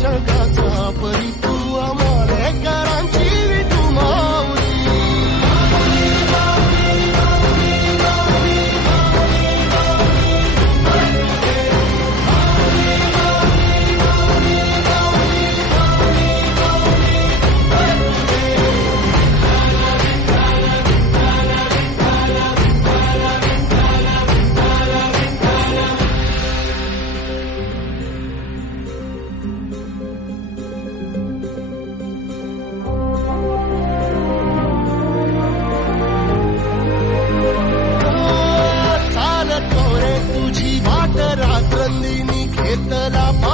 jagata ಜೀವಾಟ ರಾತ್ರಲ್ಲಿ ನಿಖೇತಲ ಪಾ